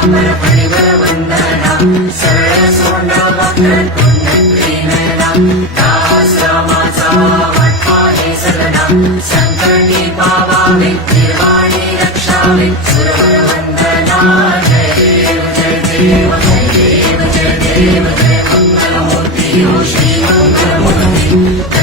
वापर परिवर वंदना सरळ सोंड वाकर कुंडत्री नयना दास रामाचा वाटपा हे सगळा संकटी पावावे निर्वाणी रक्षावे सुरवर वंदना जय देव जय देव जय देव जय देव जय मंगलमूर्ती श्री मंगलमूर्ती